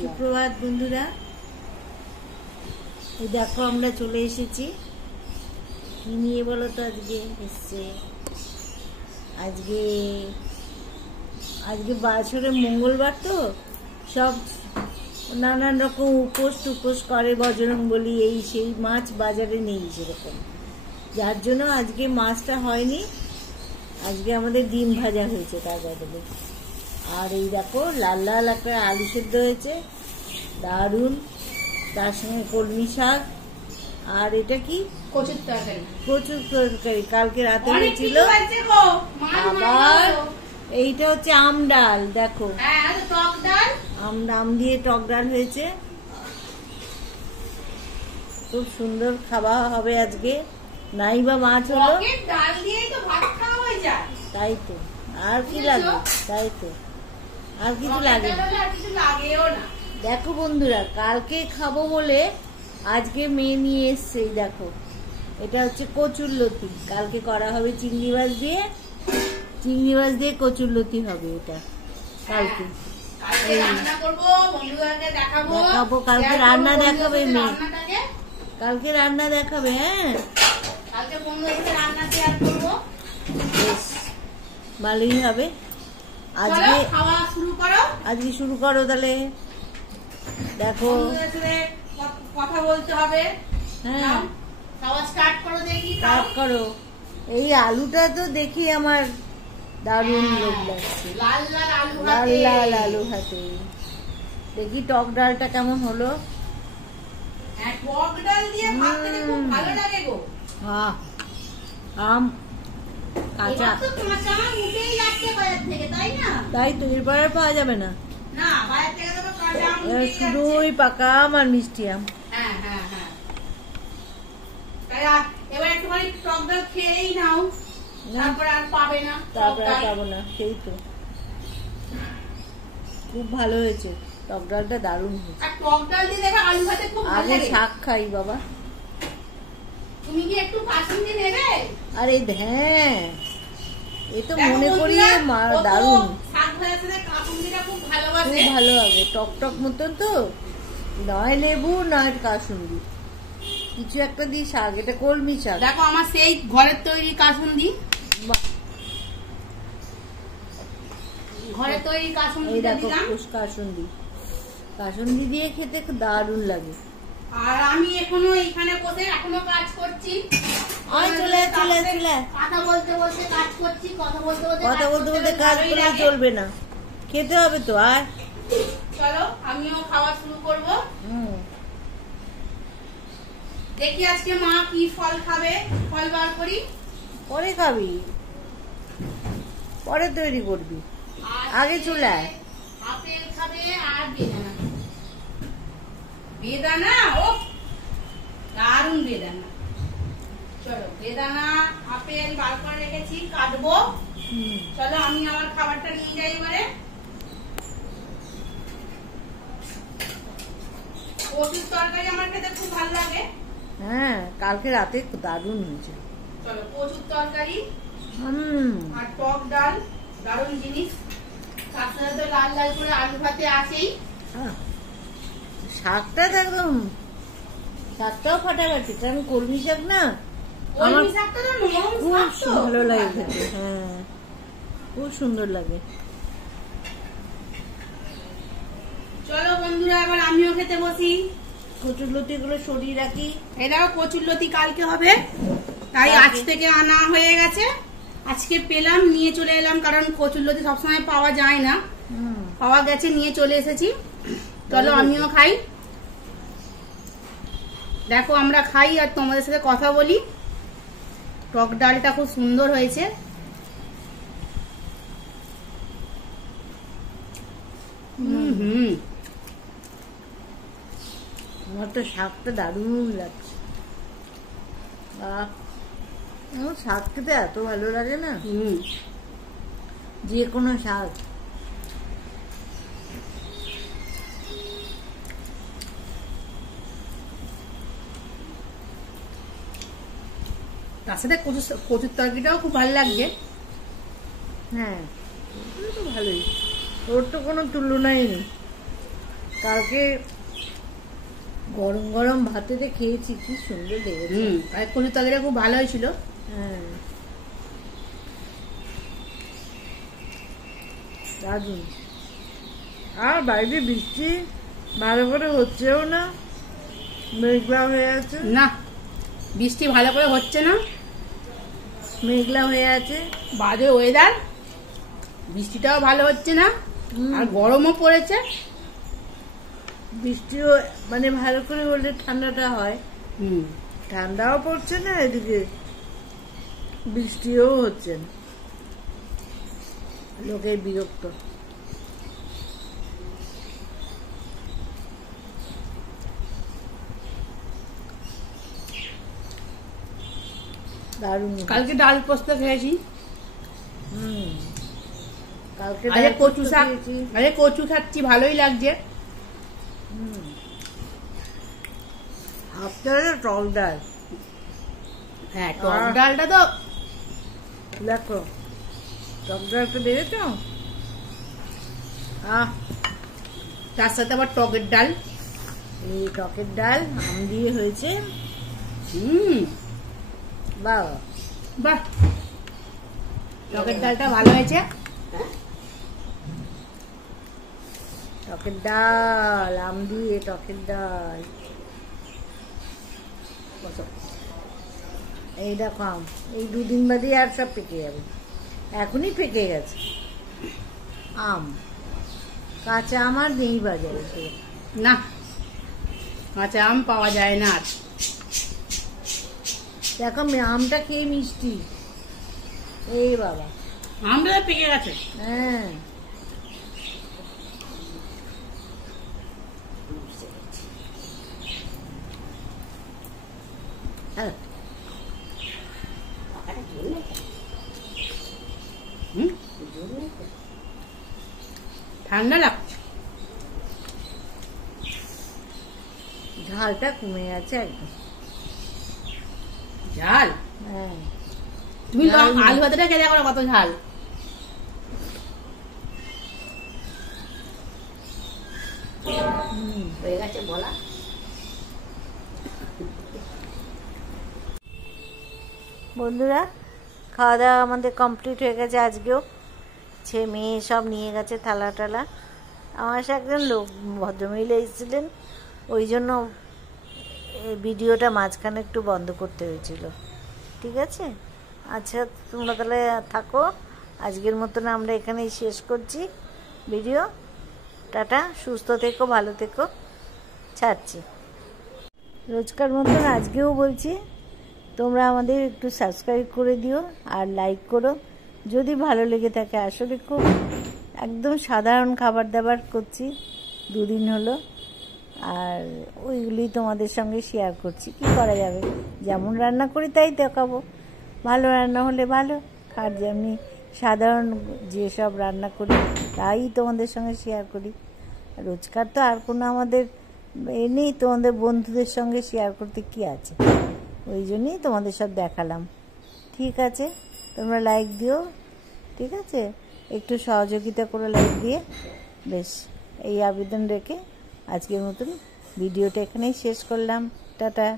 সুপ্রভাত বন্ধুরা, এই দেখো আমরা চলে এসেছি। কি নিয়ে বলো তো? আজকে এসছে আজকে বছরের মঙ্গলবার তো সব নানান রকম উপোস করে, বজরং বলি এই সেই, মাছ বাজারে নেই সেরকম, যার জন্য আজকে মাছটা হয়নি। আজকে আমাদের ডিম ভাজা হয়েছে তার বদলে। আর এই দেখো লাল লাল একটা আলু সেদ্ধ হয়েছে, দারুণ। তার সঙ্গে কলমি শাক, আর এটা কি কচুর তরকারি কালকে রাতে হয়েছিল। আবার এইটা হচ্ছে আম ডাল, দেখো আম দিয়ে টক ডাল হয়েছে। খুব সুন্দর খাওয়া হবে আজকে। নাই বা মাছ হলো, তাই তো আর কি লাগে, তাই তো আর কিছু লাগে না। দেখো বন্ধুরা, কালকে খাবো বলে আজকে মেয়ে নিয়ে এসছে। দেখো এটা হচ্ছে কচুরলতি, কালকে করা হবে চিংড়ি মাছ দিয়ে কচুরলতি হবে। এটা কালকে দেখাবো, কালকে রান্না দেখাবে মেয়ে, কালকে রান্না দেখাবে। হ্যাঁ বেশ ভালোই হবে। আজকে শুরু করো তাহলে। দেখো কথা বলতে হবে। হ্যাঁ স্টার্ট করো। এই আলুটা তো দেখি আমার দারুণ লোক লাগছে, লাল লাল আলু হাতে। দেখি টক ডালটা কেমন হলো। টক ডাল দিয়ে ভাত খেতে খুব ভালো লাগে গো। হ্যাঁ আম কাঁচা, তাই তো এরপরে পাওয়া যাবে না, শুধুই পাকা আম আর মিষ্টি আম। এবার একটুখানি টক ডাল খেয়েই নাও, তারপর আর পাবে না, পাবো না। সেই তো খুব ভালো হয়েছে, টক ডালটা দারুণ হয়েছে। টক ডাল দিয়ে দেখো আলু ভাতে খুব ভালো লাগে। শাক খাই বাবা। তুমি কি একটু কাসুন্দি নেবে? আরে হ্যাঁ, এই তো মনে করি দারুণ শাক ভাজাতে কাসুন্দিটা খুব ভালোবাসে, খুব ভালো হবে। টক টক মতন তো, নয় লেবু নয় কাসুন্দি, কিছু একটা দিয়ে শাক। এটা কলমি শাক। দেখো আমার সেই ঘরের তৈরি কাসুন্দি, ঘরের তৈরি কাসুন্দি দিলাম। কাসুন্দি দিয়ে খেতে দারুণ লাগে। আর আমি এখনো এইখানে বসে কাজ করছি। কথা বলতে বলতে কাজ করছি, কথা বলতে কাজ করলে চলবে না, খেতে হবে তো। আর চলো আমিও খাওয়া শুরু করব। দেখি আজকে মা কি ফল খাবে, ফল বার করি। পরে খাবি, পরে তৈরি করবি, আগে চুলায়। আপেল খাবে আর বেদানা। ও দারুণ বেদানা। চলো বেদানা আপেল বার করে রেখেছি, কাটবো। চলো আমি আমার খাবারটা নিয়ে যাই। এবারে কচুর তরকারি আমার খেতে খুব ভালো লাগে। হ্যাঁ কালকে রাতে দারুণ হয়েছে। চলো কচুর তরকারি আর টক ডাল, দারুণ জিনিস। তার সাথে তো লাল লাল করে আলু ভাতে আসেই। শাকটা একদম, শাকটাও ফাটাফাটি, কারণ কলমি শাক না, খুব ভালো লাগে খেতে। হ্যাঁ খুব সুন্দর লাগে। চলো বন্ধুরা এবার আমিও খেতে বসি। কচুরলতি গুলো সরিয়ে রাখি। এটাও কচুরলতি কালকে হবে, তাই আজ থেকে আনা হয়ে গেছে। আজকে পেলাম, নিয়ে চলে এলাম, কারণ কচুরলতি সবসময় পাওয়া যায় না, পাওয়া গেছে, নিয়ে চলে এসেছি। চলো আমিও খাই। দেখো আমরা খাই আর তোমাদের সাথে কথা বলি। টক ডালটা খুব সুন্দর হয়েছে। আমার তো শাকটা দারুণ লাগছে। আমার শাক খেতে এত ভালো লাগে না, যে কোনো শাক। তার সাথে কচুর তরকারিটাও খুব ভালো লাগছে। হ্যাঁ ভালোই, ওর তো কোনো তুলনাই নেই। কালকে গরম গরম ভাতেতে খেয়েছি, কি সুন্দর লেগেছে। আর কচুর তরকারিটা খুব ভালো হয়েছিল। হ্যাঁ, দারুণ। আর বাইরে বৃষ্টি ভালো করে হচ্ছেও না, মেঘলা হয়ে আছে। না, বৃষ্টি ভালো করে হচ্ছে না, মেঘলা হয়ে আছে, বাজে ওয়েদার, বৃষ্টিটাও ভালো হচ্ছে না, আর গরমও পড়েছে। বৃষ্টিও মানে ভালো করে হলে ঠান্ডাটা হয়, ঠান্ডাও পড়ছে না, এদিকে বৃষ্টিও হচ্ছে না, লোকের বিরক্ত। দারুণ। কালকে ডাল পোস্ত খেয়েছি, কালকে আরে কচু শাক, আরে কচু খাচ্ছি, ভালোই লাগছে। আপনারা টক ডাল, হ্যাঁ টক ডালটা তো দেখো, টক ডালটা দেখেছ? তার সাথে আবার টকের ডাল, এই টকের ডাল আম দিয়ে হয়েছে। বাহ বাহ, টকের ডালটা ভালো হয়েছে। টকের ডাল, আম দিয়ে টকের ডাল। এই দেখো আম, এই দুদিন বাদে আর সব পেকে যাবে, এখনই পেকে গেছে আম। কাঁচা আম আর নেই বাজারে, না কাঁচা আম পাওয়া যায় না আর। দেখো আমটা খেয়ে মিষ্টি, এই বাবা আমটা পেকে গেছে। হ্যাঁ, ঠান্ডা লাগছে, ঝালটা কমে গেছে একদম। ঝাল? হ্যাঁ, তুমি তো আলু ভাতেটা খেয়ে দেখো কত ঝাল। হয়ে গেছে বলা। বন্ধুরা, খাওয়া দাওয়া আমাদের কমপ্লিট হয়ে গেছে আজকেও। ছেলে মেয়ে সব নিয়ে গেছে থালা টালা। আমার সাথে একজন লোক ভদ্রমহিলা এসেছিলেন, ওই জন্য ভিডিওটা মাঝখানে একটু বন্ধ করতে হয়েছিল। ঠিক আছে, আচ্ছা তোমরা তাহলে থাকো, আজকের মতন আমরা এখানেই শেষ করছি ভিডিও। টাটা, সুস্থ থেকো, ভালো থেকো, ছাড়ছি। রোজকার মতন আজকেও বলছি, তোমরা আমাদের একটু সাবস্ক্রাইব করে দিও আর লাইক করো যদি ভালো লেগে থাকে। আসলে খুব একদম সাধারণ খাবার দাবার করছি, দুদিন হলো, আর ওইগুলি তোমাদের সঙ্গে শেয়ার করছি। কি করা যাবে, যেমন রান্না করি তাই দেখাবো। ভালো রান্না হলে ভালো, আর যেমনি সাধারণ যেসব রান্না করি তাই তোমাদের সঙ্গে শেয়ার করি। রোজকার তো আর কোনো আমাদের এ নেই, তোমাদের বন্ধুদের সঙ্গে শেয়ার করতে কি আছে, ওই জন্যই তোমাদের সব দেখালাম। ঠিক আছে, তোমরা লাইক দিও, ঠিক আছে, একটু সহযোগিতা করে লাইক দিয়ে। বেশ, এই আবেদন রেখে আজকের মতন ভিডিওটা এখানেই শেষ করলাম। টাটা।